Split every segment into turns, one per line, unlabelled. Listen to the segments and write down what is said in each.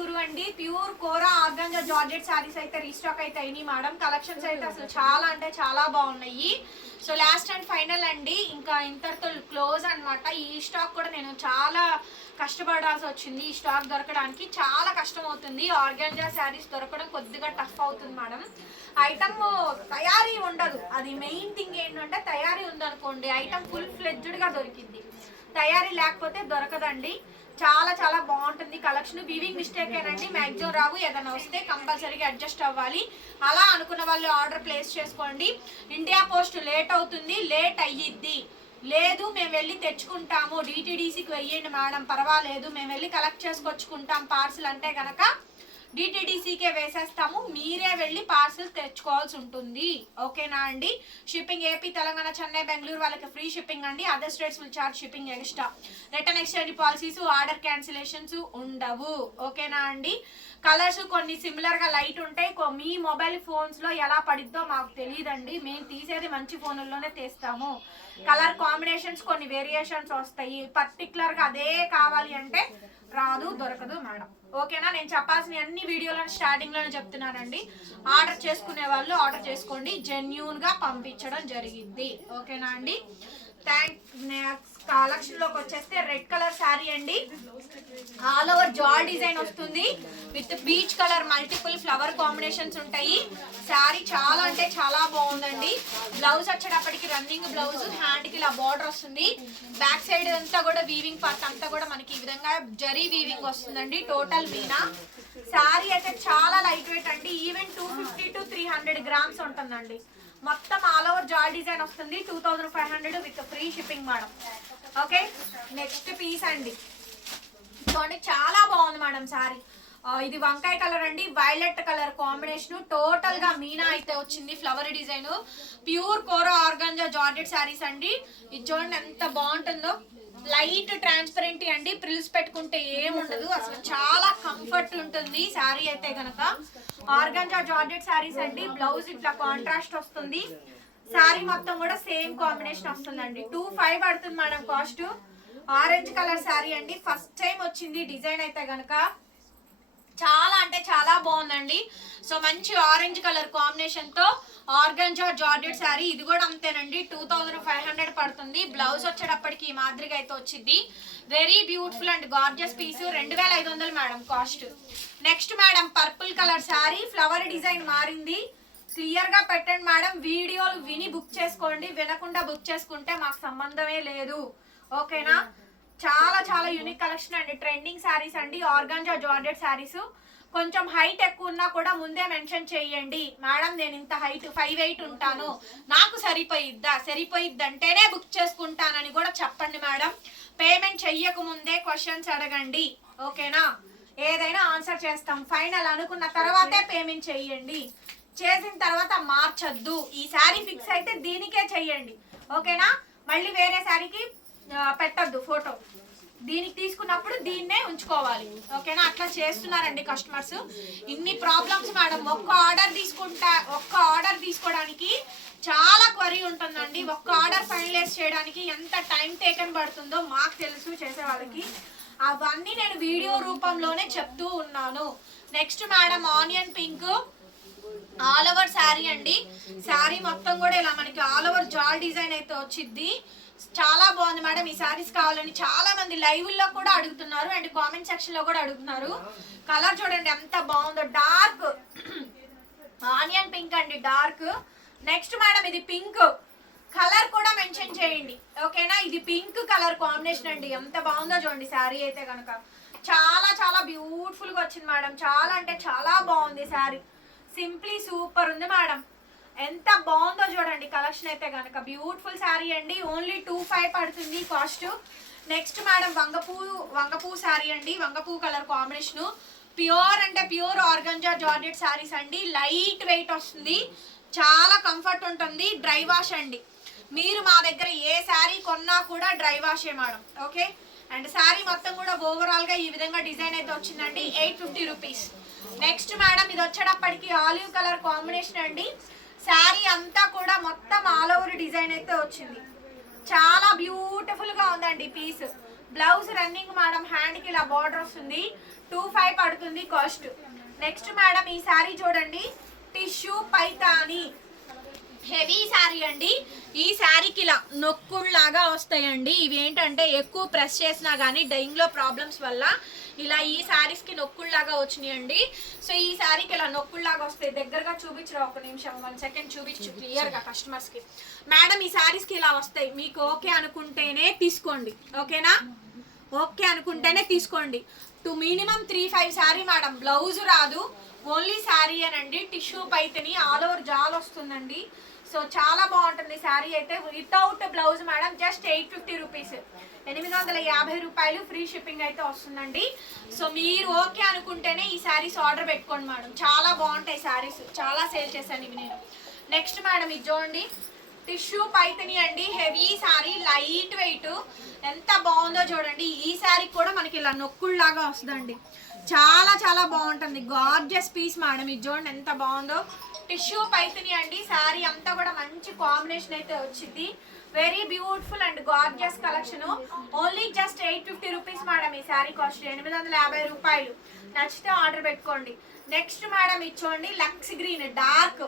గురు అండి. Pure kora organza georgette saris అయితే restock అయితే అయినాయి మేడం. కలెక్షన్స్ అయితే అసలు చాలా అంటే చాలా బాగున్నాయి. సో లాస్ట్ అండ్ ఫైనల్ అండి. ఇంకా ఇంతటితో క్లోజ్ అనమాట ఈ స్టాక్ కూడా నేను చాలా కష్టపడాల్సి వచ్చింది. ఈ స్టాక్ దొరకడానికి చాలా కష్టం అవుతుంది ఆర్గాంజా శారీస్ దొరకడం కొద్దిగా టఫ్ అవుతుంది మేడం. ఐటమ్ తయారీ ఉండదు. అది మెయిన్ థింగ్ ఏంటంటే తయారీ ఉందనుకోండి ఐటమ్ ఫుల్ ఫ్లెడ్జ్డ్గా దొరికింది తయారీ లేకపోతే దొరకదండి. చాలా చాలా బాగుంటుంది. కలెక్షన్ వీవింగ్ మిస్టేక్ ఏనండి. మ్యాక్సిమం రావు. ఏదైనా వస్తే కంపల్సరీగా అడ్జస్ట్ అవ్వాలి. అలా అనుకున్న వాళ్ళు ఆర్డర్ ప్లేస్ చేసుకోండి. ఇండియా పోస్ట్ లేట్ అవుతుంది. లేట్ అయ్యిద్ది. లేదు మేము వెళ్ళి తెచ్చుకుంటాము. డిటీడీసీకి వెయ్యండి మేడం. పర్వాలేదు. మేము వెళ్ళి కలెక్ట్ చేసుకొచ్చుకుంటాం. పార్సిల్ అంటే కనుక డిటీడీసీకే వేసేస్తాము. మీరే వెళ్ళి పార్సిల్స్ తెచ్చుకోవాల్సి ఉంటుంది. ఓకేనా అండి? షిప్పింగ్ ఏపీ తెలంగాణ చెన్నై బెంగళూరు వాళ్ళకి ఫ్రీ షిప్పింగ్ అండి. Other states will charge shipping extra. Return exchange policies order cancellations ఉండవు. ఓకేనా అండి? కలర్స్ కొన్ని సిమిలర్గా లైట్ ఉంటాయి. కొ- మీ మొబైల్ ఫోన్స్లో ఎలా పడిద్దో మాకు తెలియదండి. మేము తీసేది మంచి ఫోన్లలోనే తీస్తాము. కలర్ కాంబినేషన్స్ కొన్ని వేరియేషన్స్ వస్తాయి. పర్టికులర్గా అదే కావాలి అంటే రాదు దొరకదు మేడం. ఓకేనా? నేను చెప్పాల్సిన అన్ని వీడియోలను స్టార్టింగ్లోనే చెప్తున్నానండి. ఆర్డర్ చేసుకునే వాళ్ళు ఆర్డర్ చేసుకోండి. జెన్యున్గా పంపించడం జరిగింది. ఓకేనా అండి? కలెక్షన్లోకి కలెక్షన్లోకి వచ్చేస్తే రెడ్ కలర్ శారీ అండి. ఆల్ ఓవర్ జాల్ డిజైన్ వస్తుంది. With beach colour multiple flower combinations ఉంటాయి. శారీ చాలా అంటే చాలా బాగుందండి. బ్లౌజ్ వచ్చేటప్పటికి రన్నింగ్ బ్లౌజ్ హ్యాండ్కి ఇలా బార్డర్ వస్తుంది. బ్యాక్ సైడ్ అంతా కూడా వీవింగ్ పార్ట్ అంతా కూడా మనకి ఈ విధంగా జరీ వీవింగ్ వస్తుందండి. టోటల్ మీనా. శారీ అయితే చాలా లైట్ వెయిట్ అండి. Even two fifty to three hundred grams ఉంటుందండి. మొత్తం ఆల్ ఓవర్ జాల్ డిజైన్ వస్తుంది. Two thousand five hundred with free shipping madam okay next piece అండి. చూడండి చాలా బాగుంది మేడం సారీ. ఇది వంకాయ కలర్ అండి వైలెట్ కలర్ కాంబినేషన్. టోటల్గా మీనా అయితే వచ్చింది flower design pure కోరో organza georgette saris అండి. ఇది చూడండి ఎంత బాగుంటుందో. లైట్ ట్రాన్స్పరెంట్ అండి. ప్రిల్స్ పెట్టుకుంటే ఏముండదు అసలు చాలా కంఫర్ట్ ఉంటుంది శారీ అయితే గనక. ఆర్గంజా జార్జెట్ శారీస్ అండి. బ్లౌజ్ ఇట్లా కాంట్రాస్ట్ వస్తుంది. శారీ మొత్తం కూడా సేమ్ కాంబినేషన్ వస్తుందండి. టూ ఫైవ్ పడుతుంది madam cost. Orange colour saree అండి. ఫస్ట్ టైం వచ్చింది డిజైన్ అయితే గనక. చాలా అంటే చాలా బాగుందండి. సో మంచి ఆరెంజ్ కలర్ కాంబినేషన్తో ఆర్గంజా జార్జెట్ శారీ ఇది కూడా అంతేనండి. టూ థౌజండ్ ఫైవ్ హండ్రెడ్ పడుతుంది. బ్లౌజ్ వచ్చేటప్పటికి ఈ మాదిరిగా అయితే వచ్చింది. Very beautiful and gorgeous piece రెండు వేల ఐదు వందలు madam cost. Next madam purple colour saree flower design మారింది. క్లియర్గా పెట్టండి మేడం. వీడియోలు విని బుక్ చేసుకోండి. వినకుండా బుక్ చేసుకుంటే మాకు సంబంధమే లేదు. ఓకేనా? చాలా చాలా యూనిక్ కలెక్షన్ అండి. ట్రెండింగ్ శారీస్ అండి. ఆర్గాన్జా జార్జెట్ శారీస్ కొంచెం హైట్ ఎక్కువ ఉన్నా కూడా ముందే మెన్షన్ చేయండి. మేడం నేను ఇంత హైట్ ఫైవ్ ఎయిట్ ఉంటాను. నాకు సరిపోయిద్దా? సరిపోయిద్ది అంటేనే బుక్ చేసుకుంటానని కూడా చెప్పండి మేడం. పేమెంట్ చెయ్యక ముందే క్వశ్చన్స్ అడగండి. ఓకేనా? ఏదైనా ఆన్సర్ చేస్తాం. ఫైనల్ అనుకున్న తర్వాతే పేమెంట్ చెయ్యండి చేసిన తర్వాత మార్చొద్దు. ఈ శారీ ఫిక్స్ అయితే దీనికే చెయ్యండి ఓకేనా? మళ్ళీ వేరే శారీకి పెట్టద్దు పెట్టొద్దు ఫోటో. దీనికి తీసుకున్నప్పుడు దీన్నే ఉంచుకోవాలి. ఓకేనా? అట్లా చేస్తున్నారండి కస్టమర్స్. ఇన్ని ప్రాబ్లమ్స్ మేడం. ఒక్క ఆర్డర్ తీసుకుంటా ఒక్క ఆర్డర్ తీసుకోవడానికి చాలా క్వరీ ఉంటుందండి. ఒక్క ఆర్డర్ ఫైనలైజ్ చేయడానికి ఎంత టైం టేకన్ పడుతుందో మాకు తెలుసు చేసే వాళ్ళకి. అవన్నీ నేను వీడియో రూపంలోనే చెప్తూ ఉన్నాను. Next madam onion pink. All over saree అండి. శారీ మొత్తం కూడా ఇలా మనకి ఆల్ ఓవర్ జాల్ డిజైన్ అయితే వచ్చింది చాలా బాగుంది మేడం ఈ శారీస్ కావాలని. చాలా మంది లైవ్లో కూడా అడుగుతున్నారు అండ్ కామెంట్ సెక్షన్లో కూడా అడుగుతున్నారు. కలర్ చూడండి ఎంత బాగుందో. డార్క్ ఆనియన్ పింక్ అండి డార్క్ నెక్స్ట్ మేడం ఇది పింక్ కలర్ కూడా మెన్షన్ చేయండి. ఓకేనా ఇది పింక్ కలర్ కాంబినేషన్ అండి. ఎంత బాగుందో చూడండి శారీ అయితే కనుక చాలా చాలా బ్యూటిఫుల్గా వచ్చింది మేడం. చాలా అంటే చాలా బాగుంది శారీ సింప్లీ సూపర్ ఉంది మేడం. ఎంత బాగుందో చూడండి కలెక్షన్ అయితే కనుక బ్యూటిఫుల్ శారీ అండి. ఓన్లీ టూ ఫైవ్ పడుతుంది కాస్ట్. నెక్స్ట్ మేడం వంగపూ వంగపూ శారీ అండి. వంగపూ కలర్ కాంబినేషన్ ప్యూర్ అంటే ప్యూర్ ఆర్గంజా జార్జెట్ శారీస్ అండి. లైట్ వెయిట్ వస్తుంది. చాలా కంఫర్ట్ ఉంటుంది. డ్రై వాష్ అండి. మీరు మా దగ్గర ఏ శారీ కొన్నా కూడా డ్రై వాషే మేడం. ఓకే అండ్ శారీ మొత్తం కూడా ఓవరాల్గా ఈ విధంగా డిజైన్ అయితే వచ్చిందండి. Eight fifty rupees next madam ఇది వచ్చేటప్పటికి ఆలివ్ కలర్ కాంబినేషన్ అండి. శారీ అంతా కూడా మొత్తం ఆల్ ఓవర్ డిజైన్ అయితే వచ్చింది. చాలా బ్యూటిఫుల్గా ఉందండి పీస్. బ్లౌజ్ రన్నింగ్ మేడం హ్యాండ్కి ఇలా బార్డర్ వస్తుంది. టూ ఫైవ్ పడుతుంది కాస్ట్. నెక్స్ట్ మేడం ఈ శారీ చూడండి. టిష్యూ పైతాని. హెవీ శారీ అండి. ఈ శారీకి ఇలా నొక్కుల్లాగా వస్తాయండి. ఇవి ఏంటంటే ఎక్కువ ప్రెస్ చేసినా కానీ డైయింగ్లో ప్రాబ్లమ్స్ వల్ల ఇలా ఈ శారీస్కి నొక్కుల్లాగా వచ్చినాయండి. సో ఈ శారీకి ఇలా నొక్కుల్లాగా వస్తాయి దగ్గరగా చూపించరా? ఒక నిమిషం వన్ సెకండ్ చూపించు క్లియర్గా కస్టమర్స్కి మేడం ఈ శారీస్కి ఇలా వస్తాయి. మీకు ఓకే అనుకుంటేనే తీసుకోండి. ఓకేనా? ఓకే అనుకుంటేనే తీసుకోండి. To minimum three five saree madam. Blouse రాదు. ఓన్లీ శారీ అనండి టిష్యూ పైతని ఆల్ ఓవర్ జాల్ వస్తుందండి. సో చాలా బాగుంటుంది శారీ అయితే. Without blouse madam just eight fifty rupees ఎనిమిది వందల యాభై రూపాయలు ఫ్రీ షిప్పింగ్ అయితే వస్తుందండి. సో మీరు ఓకే అనుకుంటేనే ఈ శారీస్ ఆర్డర్ పెట్టుకోండి మేడం చాలా బాగుంటాయి శారీస్. చాలా సేల్ చేశాను ఇవి నేను. నెక్స్ట్ మేడం ఇది చూడండి. టిష్యూ పైతని అండి. హెవీ శారీ లైట్ వెయిట్ ఎంత బాగుందో చూడండి. ఈ శారీ కూడా మనకి ఇలా నొక్కుల్లాగా వస్తుందండి. చాలా చాలా బాగుంటుంది. గార్జియస్ పీస్ మేడం ఇది చూడండి ఎంత బాగుందో. టిష్యూ పైతని అండి. శారీ అంతా కూడా మంచి కాంబినేషన్ అయితే వచ్చింది. Very beautiful and gorgeous collection only just eight fifty rupees madam ఈ శారీ కాస్ట్ ఎనిమిది వందల యాభై రూపాయలు. నచ్చితే ఆర్డర్ పెట్టుకోండి. నెక్స్ట్ మేడం ఇచ్చోండి లక్స్ గ్రీన్ డార్క్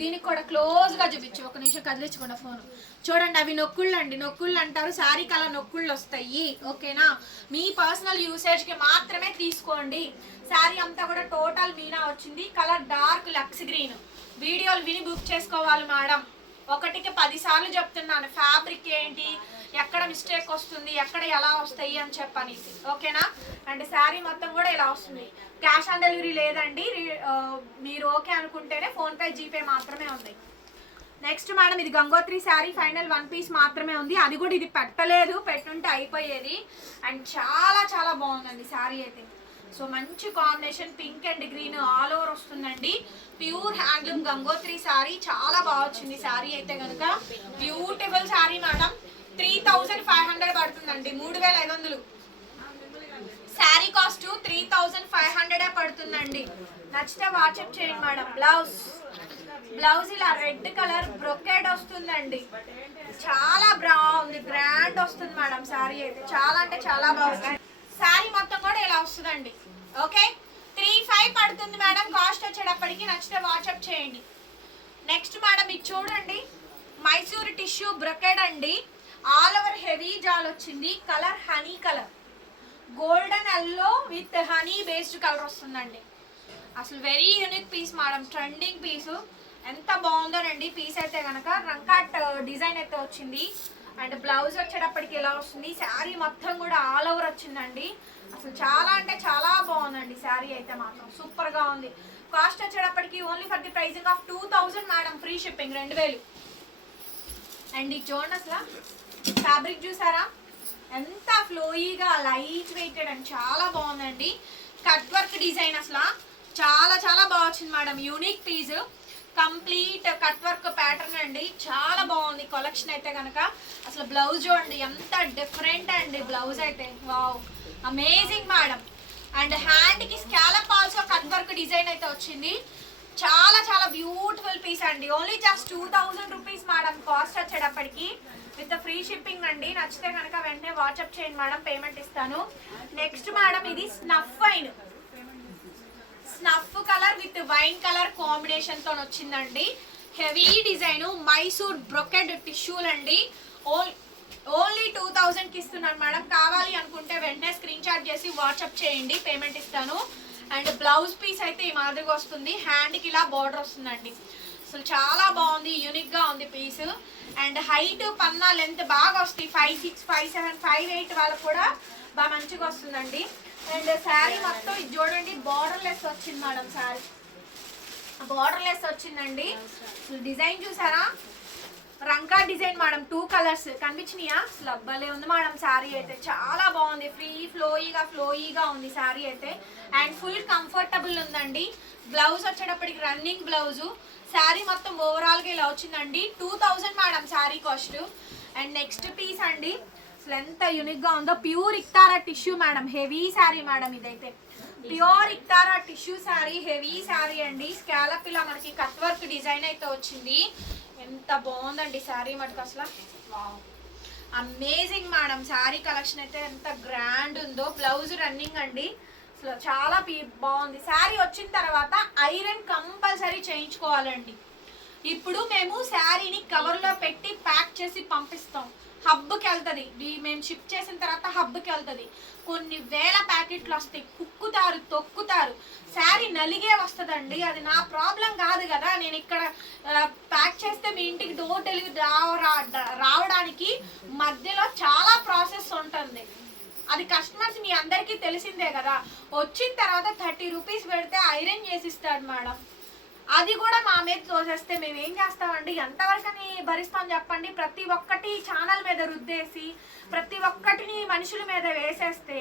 దీనికి కూడా క్లోజ్గా చూపించు. ఒక నిమిషం కదిలించకుండా ఫోన్ చూడండి అవి నొక్కుళ్ళు అండి. నొక్కుళ్ళు అంటారు. శారీ కలర్ నొక్కుళ్ళు వస్తాయి. ఓకేనా మీ పర్సనల్ యూసేజ్కి మాత్రమే తీసుకోండి. శారీ అంతా కూడా టోటల్ మీనా వచ్చింది. కలర్ డార్క్ లక్స్ గ్రీన్ వీడియోలు విని బుక్ చేసుకోవాలి మేడం. ఒకటికి పదిసార్లు చెప్తున్నాను ఫ్యాబ్రిక్ ఏంటి ఎక్కడ మిస్టేక్ వస్తుంది ఎక్కడ ఎలా వస్తాయి అని చెప్పనేసి ఓకేనా? అండ్ శారీ మొత్తం కూడా ఇలా వస్తుంది. క్యాష్ ఆన్ డెలివరీ లేదండి. మీరు ఓకే అనుకుంటేనే ఫోన్పే జీపే మాత్రమే ఉంది. నెక్స్ట్ మేడం ఇది Gangotri saree final one piece మాత్రమే ఉంది. అది కూడా ఇది పెట్టలేదు పెట్టుంటే అయిపోయేది. అండ్ చాలా చాలా బాగుందండి శారీ అయితే. సో మంచి combination pink and green all over వస్తుందండి. ప్యూర్ హ్యాండ్లూమ్ గంగోత్రి శారీ చాలా బాగా వచ్చింది. శారీ అయితే కనుక beautiful saree madam three thousand five hundred పడుతుందండి. మూడు వేల ఐదు వందలు. Saree cost three thousand five hundred పడుతుందండి. నచ్చితే వాట్సాప్ చేయండి మేడం బ్లౌజ్ బ్లౌజ్ ఇలా రెడ్ కలర్ బ్రొకేడ్ వస్తుందండి. చాలా బాగుంది. గ్రాండ్ వస్తుంది మేడం శారీ అయితే. చాలా అంటే చాలా బాగుంది శారీ మొత్తం కూడా ఇలా వస్తుందండి. ఓకే? త్రీ ఫైవ్ పడుతుంది మేడం. కాస్ట్ వచ్చేటప్పటికి నచ్చితే వాట్సాప్ చేయండి. నెక్స్ట్ మేడం ఇది చూడండి. మైసూర్ టిష్యూ బ్రొకెడ్ అండి. ఆల్ ఓవర్ హెవీ జాల్ వచ్చింది. Colour honey colour golden yellow with honey based colour వస్తుందండి. అసలు very unique piece madam. Trending piece ఎంత బాగుందోనండి. పీస్ అయితే కనుక రంకాట్ uh, డిజైన్ అయితే వచ్చింది. అండ్ బ్లౌజ్ వచ్చేటప్పటికి ఎలా వస్తుంది? శారీ మొత్తం కూడా ఆల్ ఓవర్ వచ్చిందండి. అసలు చాలా అంటే చాలా బాగుందండి శారీ అయితే మాత్రం. సూపర్గా ఉంది. కాస్ట్ వచ్చేటప్పటికి only for the pricing of two thousand madam free shipping రెండు వేలు. అండ్ ఈ చూడండి అసలు. ఫ్యాబ్రిక్ చూసారా? ఎంత ఫ్లోయీగా లైట్ వెయిటెడ్ అండ్ చాలా బాగుందండి. కట్ వర్క్ డిజైన్ అసలు. చాలా చాలా బాగా వచ్చింది madam unique piece complete cut work pattern అండి. చాలా బాగుంది. కలెక్షన్ అయితే కనుక అసలు బ్లౌజ్ చూడండి ఎంత డిఫరెంట్ అండి బ్లౌజ్ అయితే. వావ్ అమేజింగ్ మేడం అండ్ హ్యాండ్కి scallop also cut work design అయితే వచ్చింది. చాలా చాలా బ్యూటిఫుల్ పీస్ అండి. Only just two thousand rupees madam cost వచ్చేటప్పటికి. విత్ ఫ్రీ షిప్పింగ్ అండి. నచ్చితే కనుక వెంటనే వాట్సాప్ చేయండి మేడం పేమెంట్ ఇస్తాను. నెక్స్ట్ మేడం ఇది snuff అయిన్ snuff colour with wine colour కాంబినేషన్తో వచ్చిందండి. హెవీ డిజైన్ మైసూర్ బ్రొకెడ్ టిష్యూలు అండి. ఓల్ ఓన్లీ టూ థౌజండ్కి ఇస్తున్నాను మేడం. కావాలి అనుకుంటే వెంటనే స్క్రీన్ షాట్ చేసి వాట్సాప్ చేయండి పేమెంట్ ఇస్తాను. అండ్ బ్లౌజ్ పీస్ అయితే ఈ మాదిరిగా వస్తుంది. హ్యాండ్కి ఇలా బార్డర్ వస్తుందండి. అసలు చాలా బాగుంది యూనిక్గా ఉంది పీస్. అండ్ హైట్ పన్నా లెంత్ బాగా వస్తాయి. Five six five seven five eight వాళ్ళకు కూడా బాగా మంచిగా వస్తుందండి. అండ్ శారీ మొత్తం ఇది చూడండి బార్డర్ లెస్ వచ్చింది మేడం శారీ. బార్డర్ లెస్ వచ్చిందండి డిజైన్ చూసారా? రంకా డిజైన్ మేడం టూ కలర్స్ కనిపించినాయా? అసలు అబ్బాలే ఉంది మేడం శారీ అయితే. చాలా బాగుంది. ఫ్రీ ఫ్లోయిగా ఫ్లోయిగా ఉంది శారీ అయితే. అండ్ ఫుల్ కంఫర్టబుల్ ఉందండి. బ్లౌజ్ వచ్చేటప్పటికి రన్నింగ్ బ్లౌజు శారీ మొత్తం ఓవరాల్గా ఇలా వచ్చిందండి. Two thousand madam saree cost and next piece అండి. అసలు ఎంత యూనిక్గా ఉందో. Pure Iktara tissue madam heavy saree madam ఇదైతే. ప్యూర్ ఇక్తారా టిష్యూ శారీ హెవీ శారీ అండి. స్కాలప్ ఇలా మనకి కట్ వర్క్ డిజైన్ అయితే వచ్చింది. ఎంత బాగుందండి శారీ మటుకు అసలు. అమేజింగ్ మేడం శారీ కలెక్షన్ అయితే ఎంత గ్రాండ్ ఉందో. బ్లౌజ్ రన్నింగ్ అండి. అసలు చాలా బాగుంది. శారీ వచ్చిన తర్వాత ఐరన్ కంపల్సరీ చేయించుకోవాలండి. ఇప్పుడు మేము శారీని కవర్లో పెట్టి ప్యాక్ చేసి పంపిస్తాం. హబ్కి వెళ్తుంది మేము షిప్ చేసిన తర్వాత హబ్కి వెళ్తుంది కొన్ని వేల ప్యాకెట్లు వస్తాయి. కుక్కుతారు తొక్కుతారు. శారీ నలిగే వస్తుందండి. అది నా ప్రాబ్లం కాదు కదా. నేను ఇక్కడ ప్యాక్ చేస్తే మీ ఇంటికి డోర్ డెలివరీ రావడానికి మధ్యలో చాలా ప్రాసెస్ ఉంటుంది. అది కస్టమర్స్ మీ అందరికీ తెలిసిందే కదా. వచ్చిన తర్వాత థర్టీ రూపీస్ పెడితే ఐరన్ చేసి ఇస్తాడు మేడం. అది కూడా మా మీద తోసేస్తే మేము ఏం చేస్తామండి? ఎంతవరకని భరిస్తాం చెప్పండి? ప్రతి ఒక్కటి ఛానల్ మీద రుద్దేసి ప్రతి ఒక్కటిని మనుషుల మీద వేసేస్తే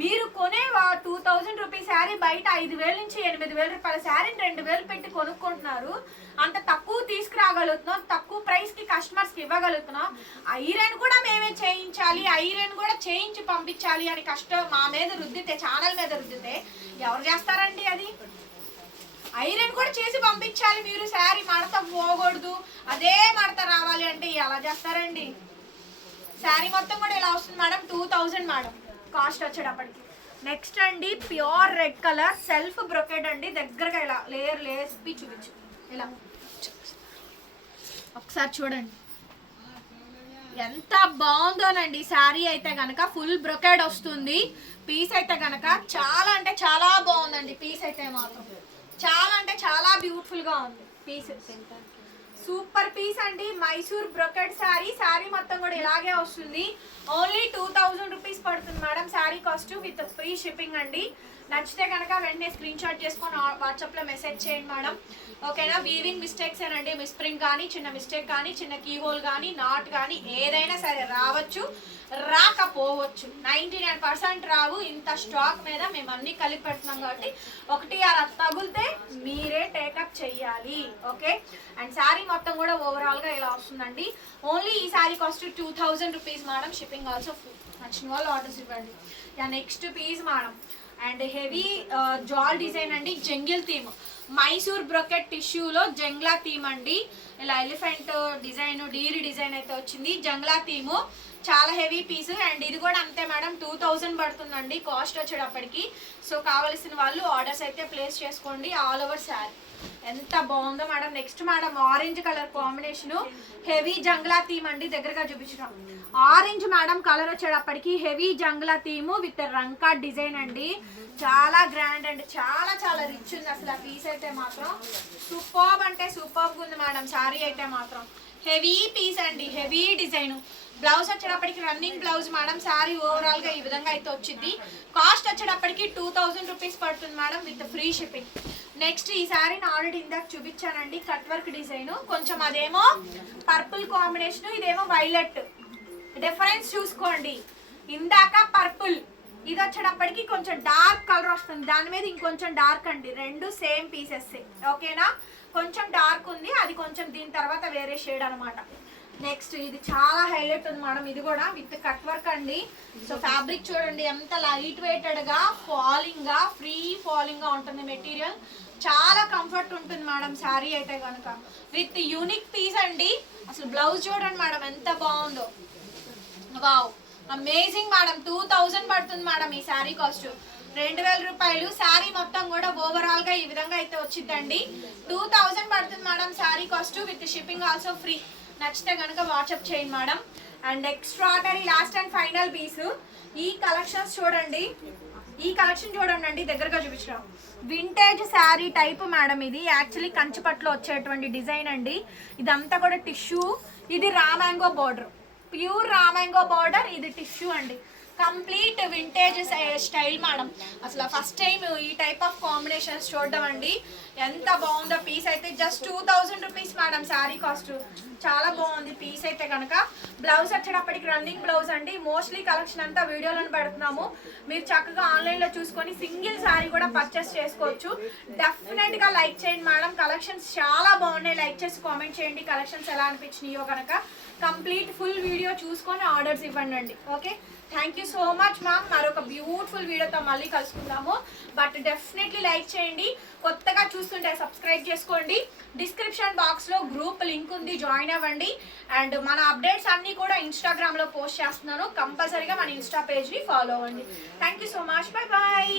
మీరు కొనే టూ థౌజండ్ రూపీస్ శారీ బయట ఐదు వేల నుంచి ఎనిమిది వేల రూపాయల శారీని రెండు వేలు పెట్టి కొనుక్కుంటున్నారు. అంత తక్కువ తీసుకురాగలుగుతున్నాం తక్కువ ప్రైస్కి కస్టమర్స్కి ఇవ్వగలుగుతున్నాం. ఐరన్ కూడా మేమే చేయించాలి ఐరన్ కూడా చేయించి పంపించాలి అని కష్టం మా మీద రుద్దితే ఛానల్ మీద రుద్దితే ఎవరు చేస్తారండి అది? ఐరన్ కూడా చేసి పంపించాలి మీరు. శారీ మడత పోకూడదు. అదే మడత రావాలి అంటే ఎలా చేస్తారండి? శారీ మొత్తం కూడా ఇలా వస్తుంది madam. Two thousand madam. Cost వచ్చేటప్పటికి. నెక్స్ట్ అండి pure red colour self brocade అండి. దగ్గరగా ఇలా లేయర్ లేసి చూపించు. ఇలా. ఒకసారి చూడండి. ఎంత బాగుందోనండి. శారీ అయితే కనుక ఫుల్ బ్రొకెడ్ వస్తుంది. పీస్ అయితే కనుక చాలా అంటే చాలా బాగుందండి. పీస్ అయితే మాత్రం. చాలా అంటే చాలా బ్యూటిఫుల్గా ఉంది. పీస్ సూపర్ పీస్ అండి. మైసూర్ బ్రొకెడ్ శారీ శారీ మొత్తం కూడా ఇలాగే వస్తుంది. ఓన్లీ టూ థౌజండ్ రూపీస్ పడుతుంది madam saree cost with free shipping అండి. నచ్చితే కనుక వెంటనే స్క్రీన్ షాట్ చేసుకొని వాట్సాప్లో మెసేజ్ చేయండి మేడం ఓకేనా వీవింగ్ మిస్టేక్స్ ఏనండి మిస్ప్రింగ్ కానీ చిన్న మిస్టేక్ కానీ చిన్న కీహోల్ కానీ నాట్ కానీ ఏదైనా సరే రావచ్చు. రాకపోవచ్చు. నైంటీ నైన్ పర్సెంట్ రావు. ఇంత స్టాక్ మీద మేము అన్ని కలిపి పెడుతున్నాం కాబట్టి ఒకటి అలా తగులితే మీరే టేకప్ చెయ్యాలి. ఓకే? అండ్ శారీ మొత్తం కూడా ఓవరాల్గా ఇలా వస్తుందండి. ఓన్లీ ఈ saree cost two thousand rupees madam shipping also నచ్చిన వాళ్ళు ఆర్డర్స్ ఇవ్వండి. Yeah next piece madam and heavy jaal design అండి. Jungle theme. మైసూర్ బ్రొకెట్ టిష్యూలో జంగ్లా థీమ్ అండి. ఇలా ఎలిఫెంట్ డిజైన్ డీరి డిజైన్ అయితే వచ్చింది. జంగ్లా థీము. చాలా హెవీ పీస్ అండ్ ఇది కూడా అంతే మేడం టూ థౌజండ్ పడుతుందండి కాస్ట్ వచ్చేటప్పటికి. సో కావలసిన వాళ్ళు ఆర్డర్స్ అయితే ప్లేస్ చేసుకోండి ఆల్ ఓవర్ శారీ. ఎంత బాగుందో madam. Next madam orange colour combination heavy జంగ్లా theme అండి దగ్గరగా చూపించడం. ఆరెంజ్ మేడం కలర్ వచ్చేటప్పటికి హెవీ జంగ్లా థీమ్ విత్ రంకా డిజైన్ అండి. చాలా గ్రాండ్ అండ్. చాలా చాలా రిచ్ ఉంది అసలు ఆ పీస్ అయితే మాత్రం. సూపర్బ్ అంటే సూపర్బ్ ఉంది మేడం శారీ అయితే మాత్రం. హెవీ పీస్ అండి హెవీ డిజైన్. బ్లౌజ్ వచ్చేటప్పటికి రన్నింగ్ బ్లౌజ్ మేడం శారీ ఓవరాల్గా ఈ విధంగా అయితే వచ్చింది. కాస్ట్ వచ్చేటప్పటికి టూ థౌజండ్ రూపీస్ పడుతుంది madam with free shipping. Next ఈ శారీని ఆల్రెడీ ఇందాక చూపించానండి కట్ వర్క్ డిజైన్. కొంచెం అదేమో పర్పుల్ కాంబినేషన్ ఇదేమో వైలెట్. డిఫరెన్స్ చూసుకోండి. ఇందాక పర్పుల్ ఇది వచ్చేటప్పటికి కొంచెం డార్క్ కలర్ వస్తుంది. దాని మీద ఇంకొంచెం డార్క్ అండి రెండు సేమ్ పీసెస్ ఓకేనా? కొంచెం డార్క్ ఉంది అది కొంచెం దీని తర్వాత వేరే షేడ్ అనమాట నెక్స్ట్ ఇది చాలా హైలైట్ ఉంది మేడం ఇది కూడా విత్ కట్ వర్క్ అండి. సో ఫ్యాబ్రిక్ చూడండి ఎంత లైట్ వెయిటెడ్గా ఫాలింగ్గా ఫ్రీ ఫాలింగ్గా ఉంటుంది మెటీరియల్ చాలా కంఫర్ట్ ఉంటుంది మేడం శారీ అయితే కనుక విత్ యూనిక్ పీస్ అండి. అసలు బ్లౌజ్ చూడండి మేడం ఎంత బాగుందో. Wow amazing madam. Two thousand పడుతుంది మేడం ఈ శారీ కాస్ట్ రెండు వేల రూపాయలు శారీ మొత్తం కూడా ఓవరాల్గా ఈ విధంగా అయితే వచ్చిందండి టూ థౌజండ్ పడుతుంది madam saree cost with shipping also free. నచ్చితే కనుక వాట్సాప్ చేయండి madam. And extraordinary last and final piece ఈ కలెక్షన్స్ చూడండి. ఈ కలెక్షన్ చూడండి అండి దగ్గరగా చూపించడం. వింటేజ్ శారీ టైప్ మేడం ఇది. యాక్చువల్లీ కంచిపట్లో వచ్చేటువంటి డిజైన్ అండి. ఇదంతా కూడా టిష్యూ ఇది రామాంగో బార్డర్ ప్యూర్ రామాంగో బార్డర్ ఇది టిష్యూ అండి. కంప్లీట్ వింటేజ్ స్టైల్ మేడం అసలు ఫస్ట్ టైం ఈ టైప్ ఆఫ్ కాంబినేషన్స్ చూడడం అండి ఎంత బాగుందో పీస్ అయితే just two thousand rupees madam saree cost చాలా బాగుంది పీస్ అయితే కనుక బ్లౌజ్ వచ్చేటప్పటికి రన్నింగ్ బ్లౌజ్ అండి. మోస్ట్లీ కలెక్షన్ అంతా వీడియోలను పెడుతున్నాము. మీరు చక్కగా ఆన్లైన్లో చూసుకొని సింగిల్ శారీ కూడా పర్చేస్ చేసుకోవచ్చు. డెఫినెట్గా లైక్ చేయండి మేడం కలెక్షన్స్ చాలా బాగున్నాయి. లైక్ చేసి కామెంట్ చేయండి కలెక్షన్స్ ఎలా అనిపించినాయో కనుక కంప్లీట్ ఫుల్ వీడియో చూసుకొని ఆర్డర్స్ ఇవ్వండి అండి okay thank you so much ma'am మరొక బ్యూటిఫుల్ వీడియోతో మళ్ళీ కలుసుకుందాము. బట్ డెఫినెట్లీ లైక్ చేయండి. కొత్తగా చూస్తుంటే సబ్స్క్రైబ్ చేసుకోండి. డిస్క్రిప్షన్ బాక్స్లో గ్రూప్ లింక్ ఉంది జాయిన్ అవ్వండి. అండ్ మన అప్డేట్స్ అన్నీ కూడా ఇన్స్టాగ్రామ్లో పోస్ట్ చేస్తున్నాను. కంపల్సరీగా మన ఇన్స్టా పేజ్ని ఫాలో అవ్వండి. Thank you so much bye bye